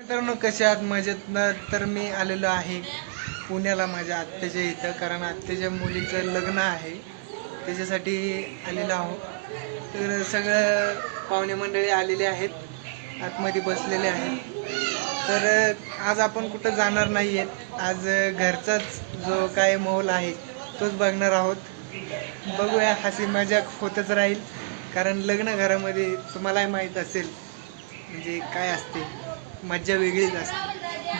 मित्रांनो कसे आहात? मजेत न? तर मी आलेलो आहे पुण्याला माझ्या आत्याच्या इथं कारण आत्याच्या मुलीचं लग्न आहे. त्याच्यासाठी आलेलो आहो तर सगळं पाहुणे मंडळी आलेले आहेत. आतमध्ये बसलेले आहेत. तर आज आपण कुठं जाणार नाही आहेत आज घरचाच जो काय माहोल आहे तोच बघणार आहोत. बघूया हसी मजाक होतच राहील. कारण लग्न घरामध्ये तुम्हालाही माहीत असेल म्हणजे काय असते. मज्जा वेगळीच असते.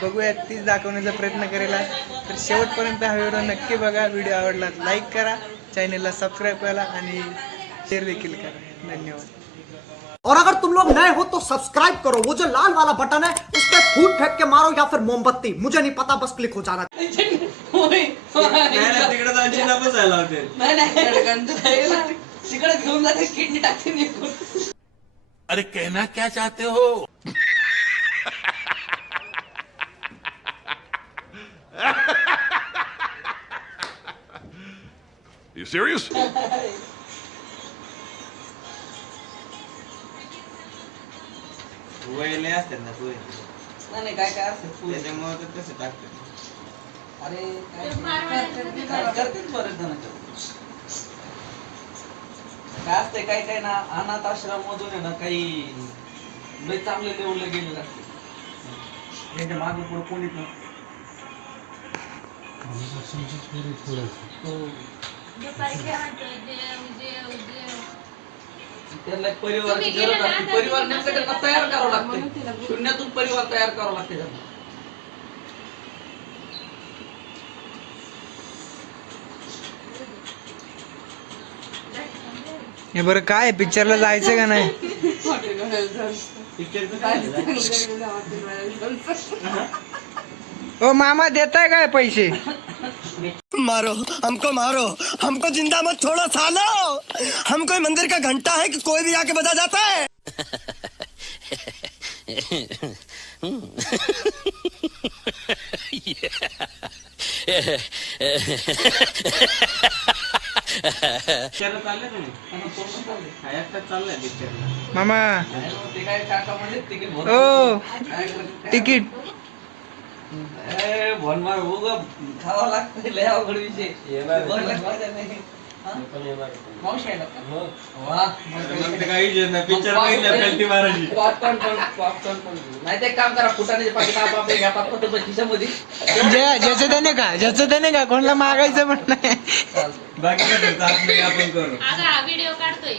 बघूया तीच दाखवण्याचा प्रयत्न करेल. तर शेवटपर्यंत हा व्हिडिओ नक्की बघा. व्हिडिओ आवडला लाईक करा. चॅनलला सबस्क्राईब करा आणि शेअर देखील करा. धन्यवाद. और अगर तुम लोग नए हो तो सब्सक्राइब करो. वो जो लाल वाला बटन है उस पर फूट फेंक के मारो या फिर मोमबत्ती. मुझे नहीं पता बस क्लिक हो जाना अरे कहना क्या चाहते हो? You serious? असतात ना पुरे नाही नाही, काय काय असतं? पुढे. त्याच्यामुळे तर तसे टाकतात अरे काय? काय करतेच बरेच जण करतात. काय असते काय काय ना अनाथ आश्रम मधून आहे ना काही लय चांगले लेवलला गेलेलं असते याच्या मागे पुढे कोणीच ना हो. त्याला एक परिवाराची गरज असते. परिवार नेमकं त्यांना तयार करावं लागते शून्यातून परिवार तयार करावं लागते त्यांना. हे बरं काय पिक्चरला जायचं का नाही? पिक्चरचं काय झालं? ओ मामा देताय काय पैसे? मारो हमको मारो हमको जिंदा मत छोड़ो सालो हम कोई मंदिर का घंटा है कि कोई भी आके बजा जाता है पिक्चरला चालले तुम्ही त्यांना पूर्ण चाललंय. हा एकटाच चाललाय पिक्चरला मामा ते काय काका म्हणजे तिकीट भरून ओ काय करतात? तिकीट उगा खावा लागतं लय अवघड विषय येणार. बघलं पाहिजे नाही. हा? मावशी आहे का? वा, मग मग ते काय? काही विषय नाही पिक्चर बघितलं पेलटी मारायची Popcorn पण, popcorn पण. नाही ते एक काम करा फुटाण्याचे पाकिट आपापले घ्या पापड खिशामध्ये ज्या ज्याचं त्याने का ज्याचं त्याने का कोणाला मागायचं पण नाही. बाकी काय करतो आपलं आपण करू अगं हा व्हिडिओ काढतोय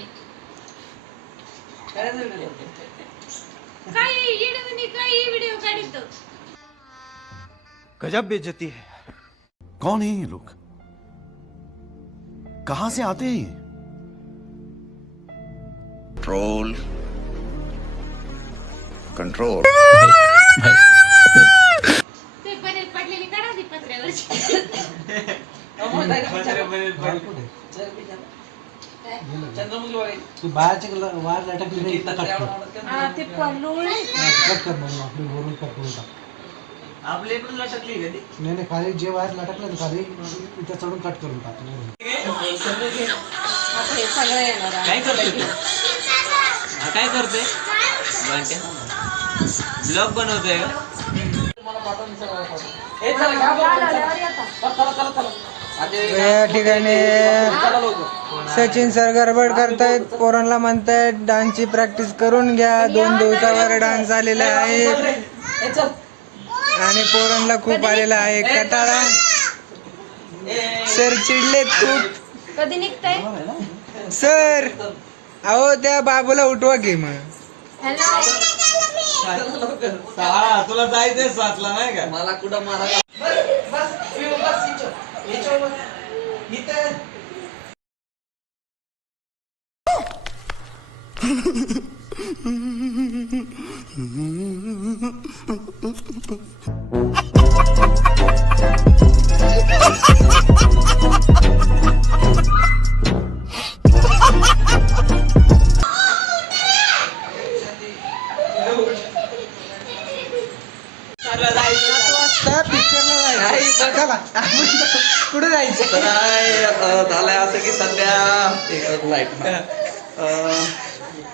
काय येडवणी काही व्हिडिओ काढतो गजब बेइज्जती है कौन है ये लोग कहां से आते हैं ये? कंट्रोल कंट्रोल ते बरेच पडलेली काढा ती पत्र्यावरची अहो, मग जायचं पत्रे विचारा. बरेच पडले. चल, विचारा. चंद्रमुखी बघायची. तू बाहेरचे वायर लटकली नाही इथं इथं कट एवढा कर मोठा केलं. हा, ते पडलोळ कट कर म्हणून आपली वरून कट करून टाक आपल्या इकडून लटकली कधी नाही नाही खाली जे वायर लटकलं ना खाली इथं चढून कट करून टाक. हे सगळं येणार आहे. काय करतोय तू हा, काय करतोय ब्लॉग बनवतोय का चला, घ्या चला. चला, चला, चला. या ठिकाणी चला लवकर. सचिन सर गडबड करतायत पोरांना म्हणतायत डान्सची प्रॅक्टिस करून घ्या दोन दिवसावर डान्स आलेला आहे चल. आणि पोरांना खूप आलेला आहे. कटाळा. सर चिडलेत खूप. कधी निघताय? सर अहो त्या बाबूला उठवा की मग. हॅलो. हा तुला जायचंय सातला नाही का? मला कुठं मारा बस बस शिव, बस. इथं. कुठे जायचं? काय झालंय असं की सध्या लाइट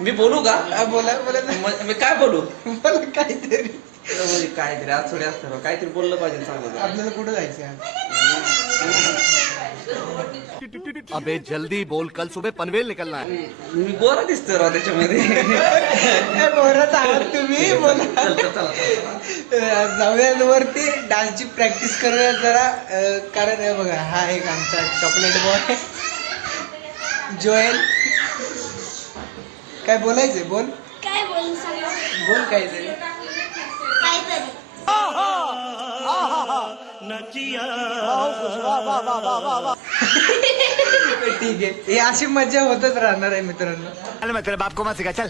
मी बोलू का? बोला बोला म- मी काय बोलू? बोला काहीतरी. म्हणजे काहीतरी आज थोडी असतं काहीतरी बोललं पाहिजे चांगलं आपल्याला कुठं जायचं आहे? अबे जल्दी बोल कल सुबह पनवेल निकलना है। मी गोरा दिसतो राव त्याच्यामध्ये. ए, बरंच आहात तुम्ही बोला. चल, चल, चला, चला. अं, जाऊया वरती डान्सची प्रॅक्टिस करूया जरा. अं, कारण हे बघा हा एक आमचा चॉकलेट बॉय जोएल काय बोलायचंय? बोल. काय बोलू सांगा? बोल काहीतरी. काहीतरी ठीक आहे. हे अशी मजा होतच राहणार आहे मित्रांनो. चल मैं तेरे बाप को? मत सिखा चल.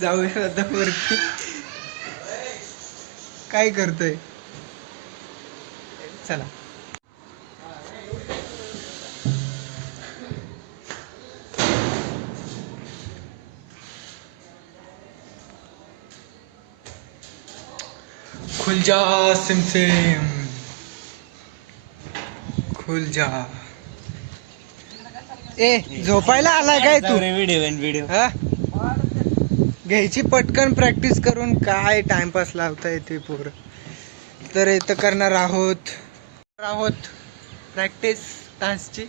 जाऊया आता वरती. काय करतोय? चला. खुल जा सिम सिम खुल जा. ए झोपायला आलाय काय तू? व्हिडिओ हा? घ्यायची पटकन प्रॅक्टिस करून काय टाइमपास लावता येते पोरं. तर इथं करणार आहोत. आहोत प्रॅक्टिस डान्सची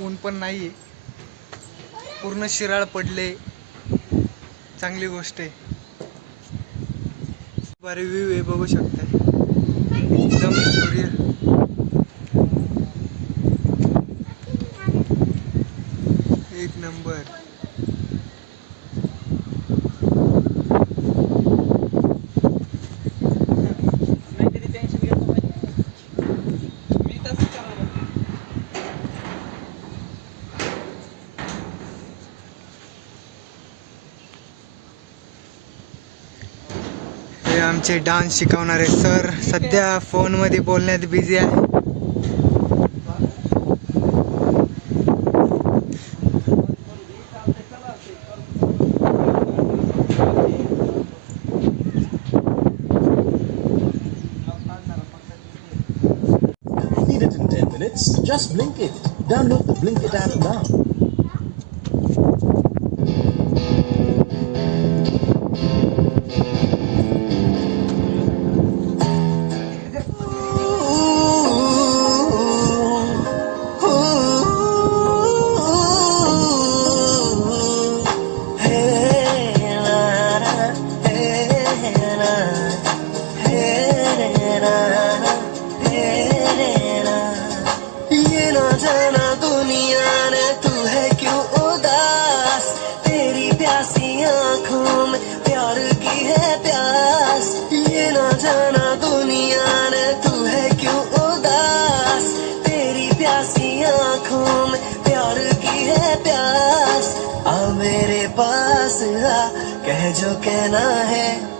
ऊन पण नाही आहे पूर्ण शिराळ पडले. चांगली गोष्ट आहे. बरे व्ह्यू आहे बघू शकताय एकदम सूर्य एक नंबर हे आमचे डान्स शिकवणारे सर सध्या फोनमध्ये बोलण्यात बिझी आहे Just blink it. Download the Blink It app now. कहना है।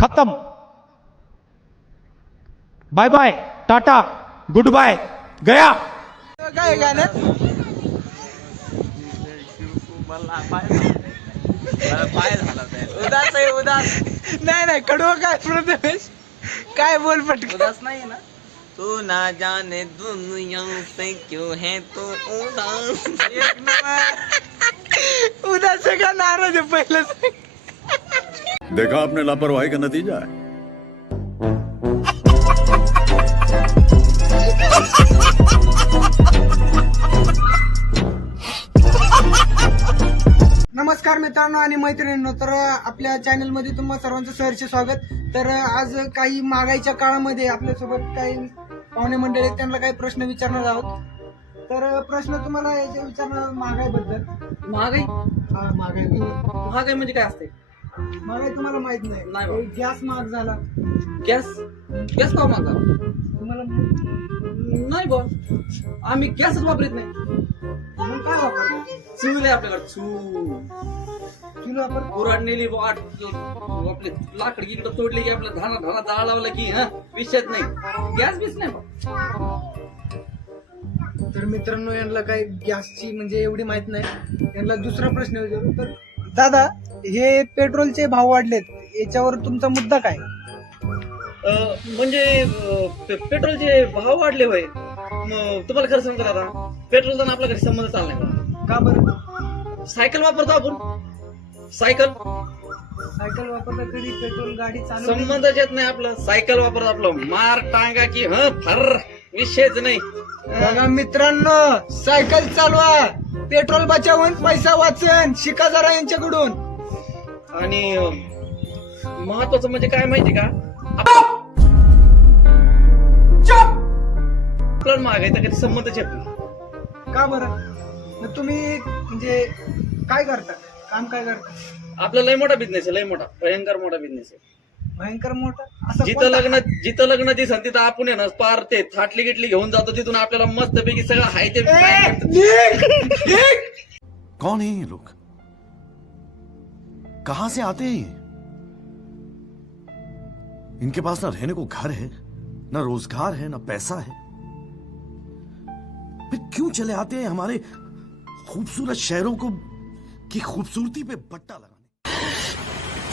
खत्म। Bye bye tata good bye गया। काय गाण्यात? उदास आहे उदास. नाही नाही कडवं काय प्रथमेश काय बोल पटकन. उदास नाही ना? तू ना जाने दुनिया से क्यों है तू उदास? एक नंबर उद्याच का? नाराज आहे पहिलं. देखा आपने लापरवाही का नतीजा है। नमस्कार मित्रांनो आणि मैत्रिणींनो तर आपल्या चॅनलमध्ये तुम्हा सर्वांचं सहर्ष स्वागत. तर आज काही महागाईच्या काळामध्ये आपल्यासोबत काही पाहुणे मंडळी आहेत, त्यांना काही प्रश्न विचारणार आहोत. तर प्रश्न तुम्हाला याचे विचारणार आहोत महागाईबद्दल. महागाई? हा महागाई. महागाई म्हणजे काय असते महागाई तुम्हाला माहीत नाही. नाही. गॅस महाग झाला. गॅस? गॅस का माझा तुम्हाला माहित- नाही बा आम्ही गॅसच वापरत नाही. मग काय वापरतो चूल आहे आपल्याकडे चूल. वापर नेली वाट आपले लाकड इकडे तोडली की आपल्या धाना धाना जाळ लावला की हा? विषयच नाही. गॅस बीस नाही बा तर मित्रांनो यांना काही गॅसची म्हणजे एवढी माहीत नाही. यांना दुसरा प्रश्न विचारू. तर दादा हे पेट्रोलचे भाव वाढलेत याच्यावर तुमचा मुद्दा काय? अं, म्हणजे अं, पे- पेट्रोलचे भाव वाढले होय. तुम्हाला खरं सांगतो दादा पेट्रोलचा आणि आपला घरी संबंध चाललाय का का बरं? सायकल वापरतो आपण. सायकल. सायकल वापरलं तरी पेट्रोल गाडी चालू संबंधच येत नाही आपलं. सायकल वापरतो आपलं. मार टांगा की ह फर विषयच नाही. बघा मित्रांनो सायकल चालवा. पेट्रोल बचावून पैसा वाचन शिका जरा यांच्याकडून. आणि महत्वाचं म्हणजे काय माहिती का? आप- आपल्याला मागायचा कधी संबंधच येत नाही. का बरं? मग तुम्ही म्हणजे काय करता? काम काय करता? आपला लय मोठा बिझनेस आहे लय मोठा भयंकर मोठा बिझनेस आहे. भयंकर मोठा. जिथं लग्न जिथं लग्न दिसन तिथं आपण आहे ना पार ते थाटली गिटली घेऊन जातो तिथून आपल्याला मस्त पैकी सगळं हाय ते! कौन है ये लोग? कहाँ से आते हैं ये? इनके पास ना रहने को घर है ना रोज़गार है ना पैसा है। फिर क्यों चले आते हैं हमारे खूबसूरत शहरों को की खूबसूरती पे बट्टा लगाने?